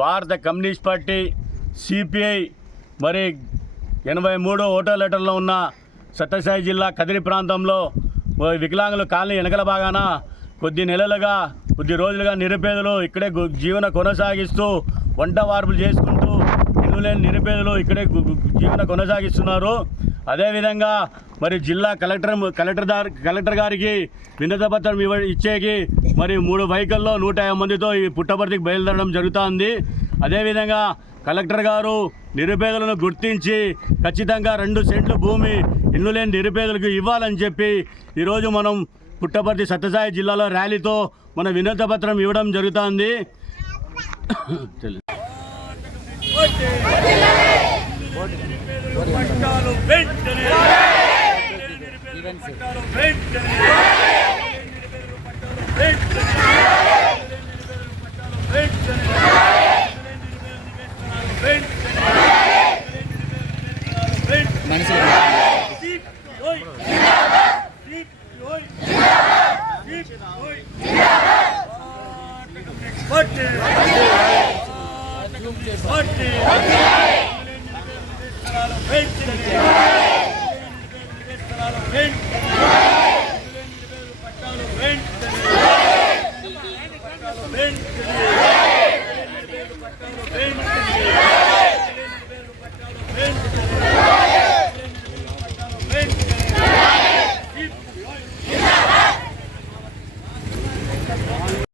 భారత communist party CPI మరి ఎనభై మూడు ఓటో లెటర్లో ఉన్న సత్యసాయి జిల్లా కదిరి ప్రాంతంలో వికలాంగులు వికలాంగుల కాలనీ వెనకల భాగాన కొద్ది నెలలుగా కొద్ది రోజులుగా నిరుపేదలు ఇక్కడే జీవన కొనసాగిస్తూ వంట వార్పులు చేసుకుంటూ ఇల్లు లేని నిరుపేదలు ఇక్కడే జీవన కొనసాగిస్తున్నారు. అదేవిధంగా మరి జిల్లా కలెక్టర్ కలెక్టర్ దారి కలెక్టర్ గారికి వినతపత్రం ఇవ్వ ఇచ్చేకి మరి మూడు బైకుల్లో నూట యాభై మందితో ఈ పుట్టపర్తికి బయలుదేరడం జరుగుతోంది. అదేవిధంగా కలెక్టర్ గారు నిరుపేదలను గుర్తించి ఖచ్చితంగా రెండు సెంట్లు భూమి ఇల్లు లేని నిరుపేదలకు ఇవ్వాలని చెప్పి ఈరోజు మనం పుట్టపర్తి సత్యసాయి జిల్లాలో ర్యాలీతో మన వినతపత్రం ఇవ్వడం జరుగుతోంది. తెలు- పట్టాలు వెంటనే పట్టాలు వెంటనే పట్టాలు వెంటనే